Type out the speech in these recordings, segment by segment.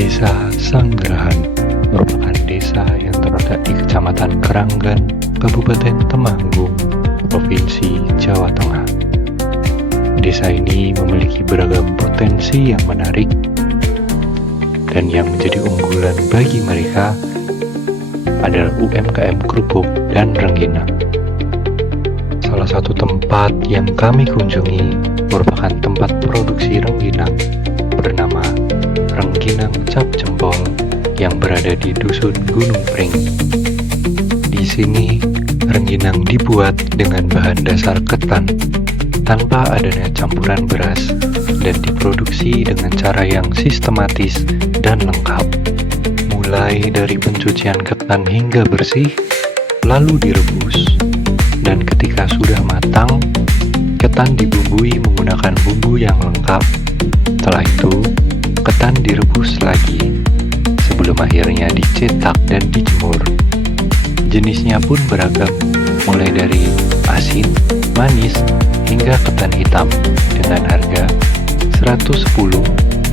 Desa Sanggrahan merupakan desa yang terletak di Kecamatan Keranggan, Kabupaten Temanggung, Provinsi Jawa Tengah. Desa ini memiliki beragam potensi yang menarik dan yang menjadi unggulan bagi mereka adalah UMKM kerupuk dan rengginang. Salah satu tempat yang kami kunjungi merupakan tempat produksi rengginang bernama Rengginang Cap Jempol yang berada di Dusun Gunung Pring. Di sini, rengginang dibuat dengan bahan dasar ketan tanpa adanya campuran beras dan diproduksi dengan cara yang sistematis dan lengkap. Mulai dari pencucian ketan hingga bersih, lalu direbus, dan ketika sudah matang, ketan dibumbui menggunakan bumbu yang lengkap. Setelah itu, ketan direbus lagi sebelum akhirnya dicetak dan dijemur. Jenisnya pun beragam, mulai dari asin, manis, hingga ketan hitam dengan harga 110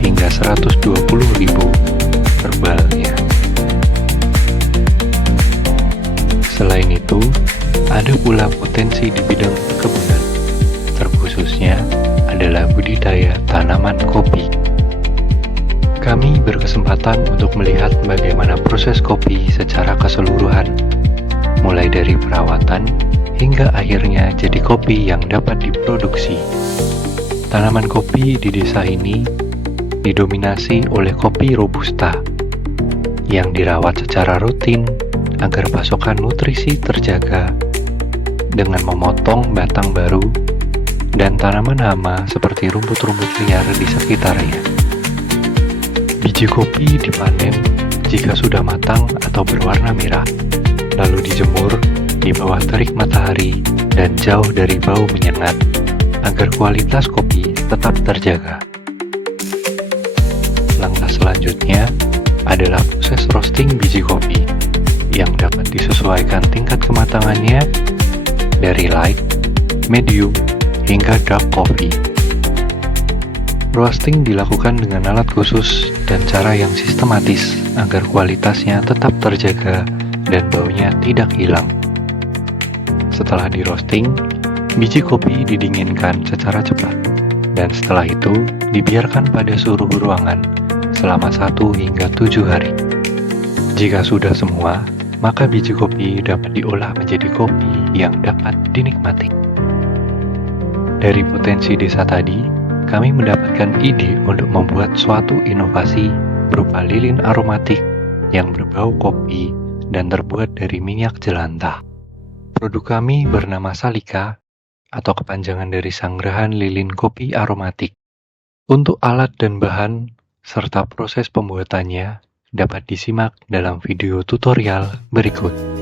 hingga 120 ribu per balnya. Selain itu, ada pula potensi di bidang perkebunan, terkhususnya adalah budidaya tanaman kopi. Kami berkesempatan untuk melihat bagaimana proses kopi secara keseluruhan, mulai dari perawatan hingga akhirnya jadi kopi yang dapat diproduksi. Tanaman kopi di desa ini didominasi oleh kopi Robusta yang dirawat secara rutin agar pasokan nutrisi terjaga dengan memotong batang baru dan tanaman hama seperti rumput-rumput liar di sekitarnya. Biji kopi dipanen jika sudah matang atau berwarna merah, lalu dijemur di bawah terik matahari dan jauh dari bau menyengat agar kualitas kopi tetap terjaga. Langkah selanjutnya adalah proses roasting biji kopi yang dapat disesuaikan tingkat kematangannya dari light, medium, hingga dark coffee. Roasting dilakukan dengan alat khusus dan cara yang sistematis agar kualitasnya tetap terjaga dan baunya tidak hilang. Setelah di roasting, biji kopi didinginkan secara cepat dan setelah itu dibiarkan pada suhu ruangan selama 1 hingga 7 hari. Jika sudah semua, maka biji kopi dapat diolah menjadi kopi yang dapat dinikmati. Dari potensi desa tadi, kami mendapatkan ide untuk membuat suatu inovasi berupa lilin aromatik yang berbau kopi dan terbuat dari minyak jelantah. Produk kami bernama Salika atau kepanjangan dari Sanggrahan Lilin Kopi Aromatik. Untuk alat dan bahan serta proses pembuatannya dapat disimak dalam video tutorial berikut.